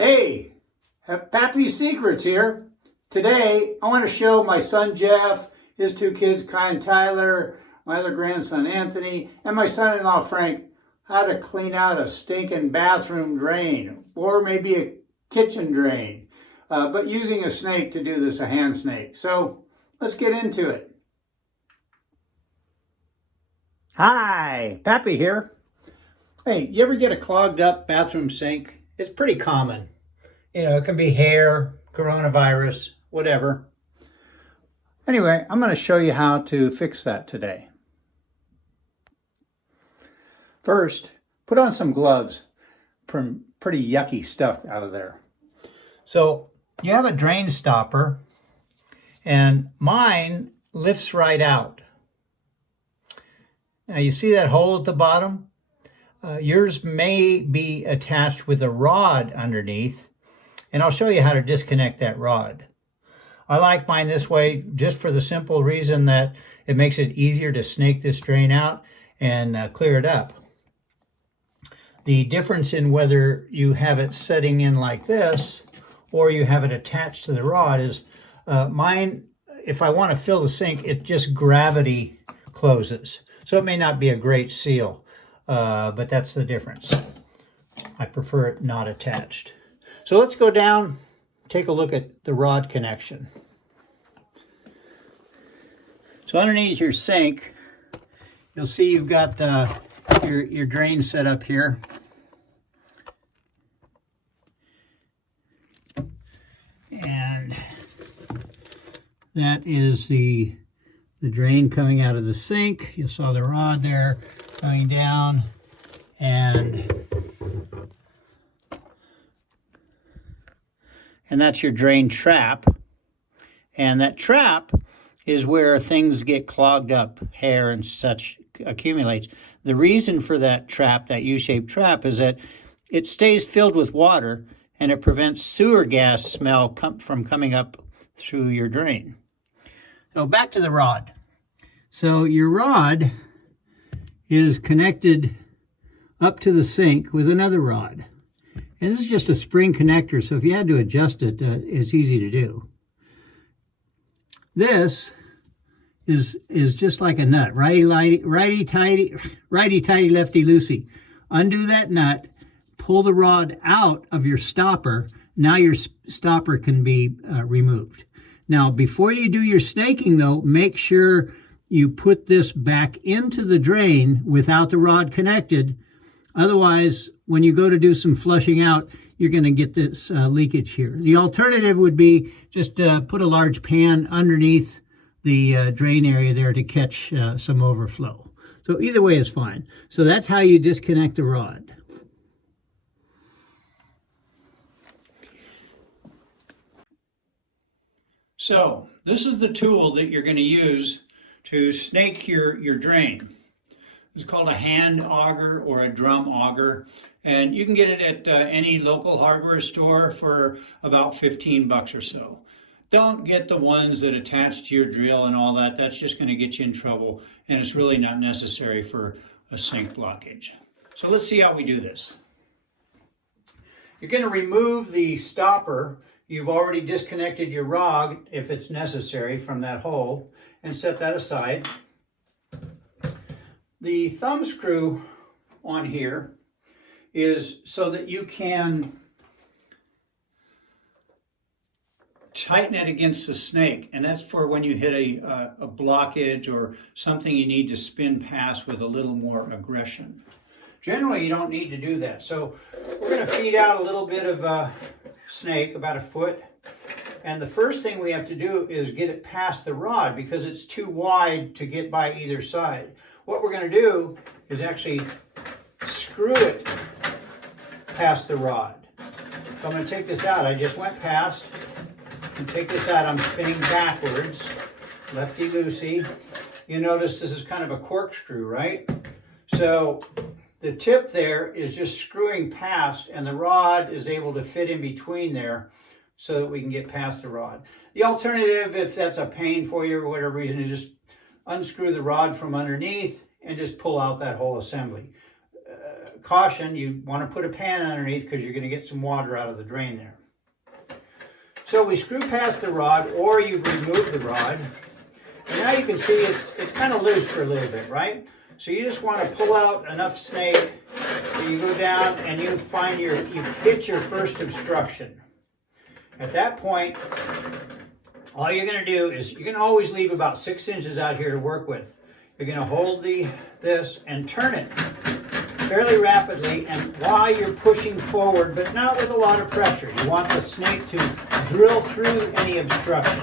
Hey, Pappy Secrets here. Today, I want to show my son Jeff, his two kids, Kai and Tyler, my other grandson Anthony, and my son-in-law Frank, how to clean out a stinking bathroom drain, or maybe a kitchen drain, but using a snake to do this, a hand snake. So, let's get into it. Hi, Pappy here. Hey, you ever get a clogged up bathroom sink? It's pretty common. You know, it can be hair, coronavirus, whatever. Anyway, I'm going to show you how to fix that today. First, put on some gloves from pretty yucky stuff out of there. So you have a drain stopper, and mine lifts right out. Now you see that hole at the bottom? Yours may be attached with a rod underneath, and I'll show you how to disconnect that rod. I like mine this way just for the simple reason that it makes it easier to snake this drain out and clear it up. The difference in whether you have it setting in like this or you have it attached to the rod is mine, if I want to fill the sink, it just gravity closes. So it may not be a great seal. But that's the difference. I prefer it not attached. So let's go down, take a look at the rod connection. So underneath your sink, you'll see you've got your drain set up here. And that is the drain coming out of the sink. You saw the rod there going down, and that's your drain trap. And that trap is where things get clogged up, hair and such accumulates. The reason for that trap, that U-shaped trap, is that it stays filled with water and it prevents sewer gas smell from coming up through your drain. So back to the rod. So your rod is connected up to the sink with another rod. And this is just a spring connector, so if you had to adjust it, it's easy to do. This is just like a nut, righty tighty, lefty loosey. Undo that nut, pull the rod out of your stopper. Now your stopper can be removed. Now, before you do your snaking though, make sure you put this back into the drain without the rod connected. Otherwise, when you go to do some flushing out, you're going to get this leakage here. The alternative would be just put a large pan underneath the drain area there to catch some overflow. So either way is fine. So that's how you disconnect the rod. So this is the tool that you're going to use to snake your drain. It's called a hand auger or a drum auger, and you can get it at any local hardware store for about 15 bucks or so. Don't get the ones that attach to your drill and all that. That's just going to get you in trouble, and it's really not necessary for a sink blockage. So let's see how we do this. You're going to remove the stopper. You've already disconnected your rod, if it's necessary, from that hole, and set that aside. The thumb screw on here is so that you can tighten it against the snake, and that's for when you hit a blockage or something you need to spin past with a little more aggression. Generally, you don't need to do that. So we're going to feed out a little bit of snake, about a foot. And the first thing we have to do is get it past the rod because it's too wide to get by either side. What we're going to do is actually screw it past the rod. So I'm going to take this out. I just went past and take this out. I'm spinning backwards, lefty-loosey. You notice this is kind of a corkscrew, right? So the tip there is just screwing past, and the rod is able to fit in between there so that we can get past the rod. The alternative, if that's a pain for you or whatever reason, is just unscrew the rod from underneath and just pull out that whole assembly. caution, you want to put a pan underneath because you're going to get some water out of the drain there. So we screw past the rod, or you've removed the rod. And now you can see it's kind of loose for a little bit, right? So you just want to pull out enough snake so you go down and you find you've hit your first obstruction. At that point, all you're going to do is, you can always leave about 6 inches out here to work with. You're going to hold this and turn it fairly rapidly, and while you're pushing forward, but not with a lot of pressure. You want the snake to drill through any obstruction.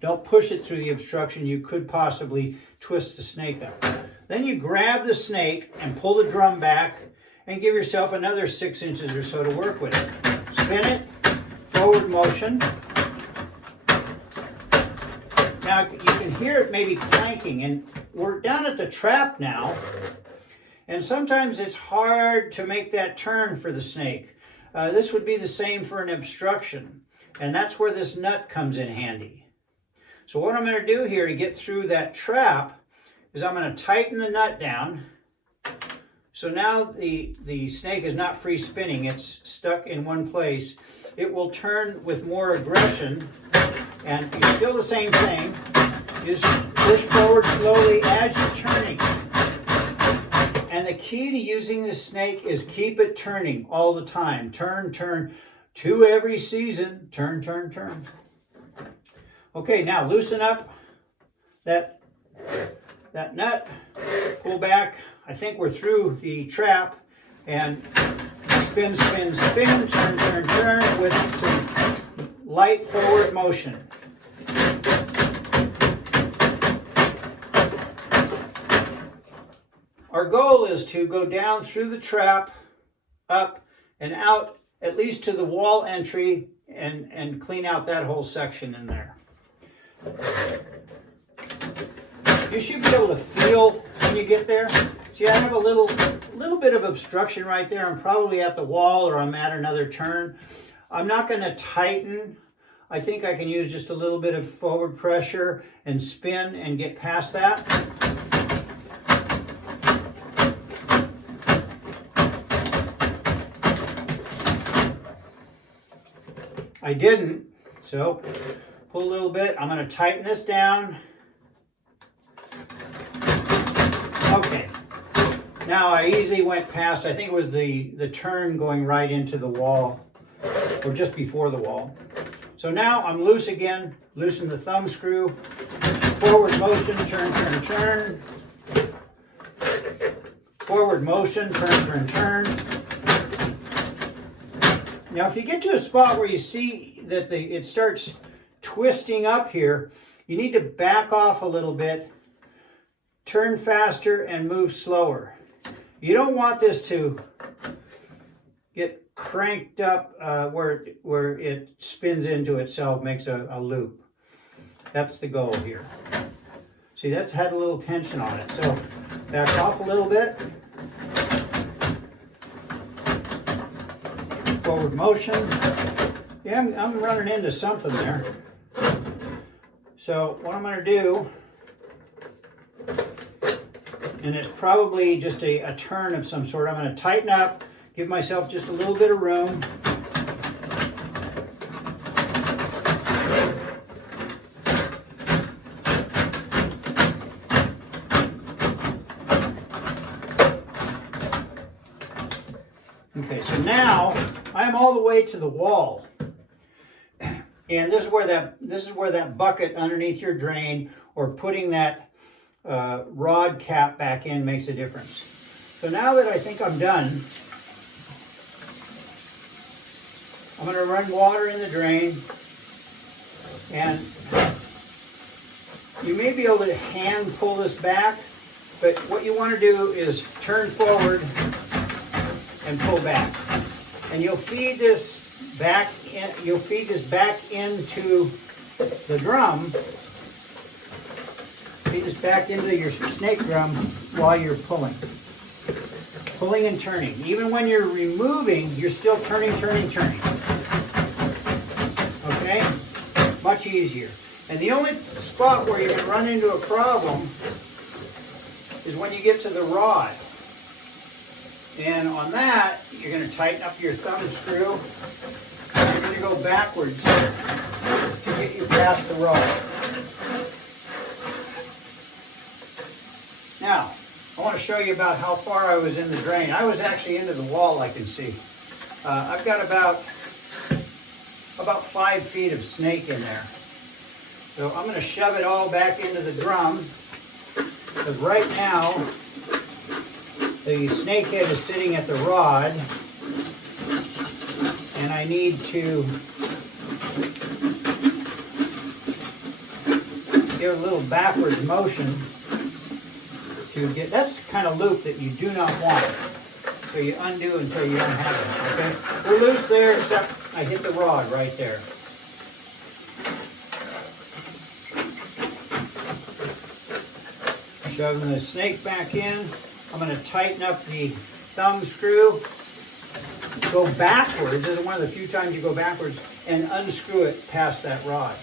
Don't push it through the obstruction. You could possibly twist the snake up. Then you grab the snake and pull the drum back and give yourself another 6 inches or so to work with. Spin it, forward motion. Now you can hear it maybe clanking, and we're down at the trap now. And sometimes it's hard to make that turn for the snake. This would be the same for an obstruction. And that's where this nut comes in handy. So what I'm going to do here to get through that trap is I'm going to tighten the nut down. So now the snake is not free spinning. It's stuck in one place. It will turn with more aggression. And it's still the same thing. Just push forward slowly as you're turning. And the key to using this snake is keep it turning all the time. Turn, turn, to every season. Turn, turn, turn. Okay, now loosen up that nut. Pull back. I think we're through the trap. And spin, spin, spin. Turn, turn, turn with some light forward motion. Our goal is to go down through the trap, up and out, at least to the wall entry, and clean out that whole section in there. You should be able to feel when you get there. See, I have a little bit of obstruction right there. I'm probably at the wall, or I'm at another turn. I'm not going to tighten. I think I can use just a little bit of forward pressure and spin and get past that. I didn't, so pull a little bit. I'm going to tighten this down. Okay. Now I easily went past, I think it was the turn going right into the wall, or just before the wall. So now I'm loose again. Loosen the thumb screw. Forward motion, turn, turn, turn. Forward motion, turn, turn, turn. Now, if you get to a spot where you see that it starts twisting up here, you need to back off a little bit, turn faster, and move slower. You don't want this to get cranked up where it spins into itself, makes a loop. That's the goal here. See, that's had a little tension on it. So back off a little bit. Forward motion. Yeah, I'm running into something there. So what I'm going to do, and it's probably just a turn of some sort, I'm going to tighten up, give myself just a little bit of room. Okay, so now I'm all the way to the wall, and this is where that bucket underneath your drain, or putting that rod cap back in, makes a difference. So now that I think I'm done, I'm going to run water in the drain, and you may be able to hand pull this back, but what you want to do is turn forward and pull back, and you'll feed this back in. You'll feed this back into the drum. Feed this back into your snake drum while you're pulling and turning. Even when you're removing, you're still turning. Okay, much easier. And the only spot where you're going to run into a problem is when you get to the rod. And on that, you're going to tighten up your thumb screw. You're going to go backwards to get you past the rod. Now, I want to show you about how far I was in the drain. I was actually into the wall, I can see. I've got about 5 feet of snake in there. So I'm going to shove it all back into the drum, because right now the snake head is sitting at the rod, and I need to give a little backwards motion to get, that's the kind of loop that you do not want. So you undo until you don't have it, okay? We're loose there, except I hit the rod right there. Shoving the snake back in. I'm going to tighten up the thumb screw. Go backwards. This is one of the few times you go backwards, and unscrew it past that rod.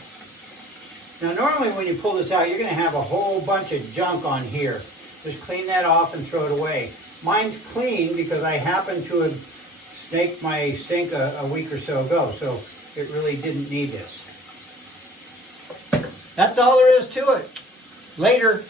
Now normally when you pull this out, you're going to have a whole bunch of junk on here. Just clean that off and throw it away. Mine's clean because I happened to have snaked my sink a week or so ago, so it really didn't need this. That's all there is to it. Later.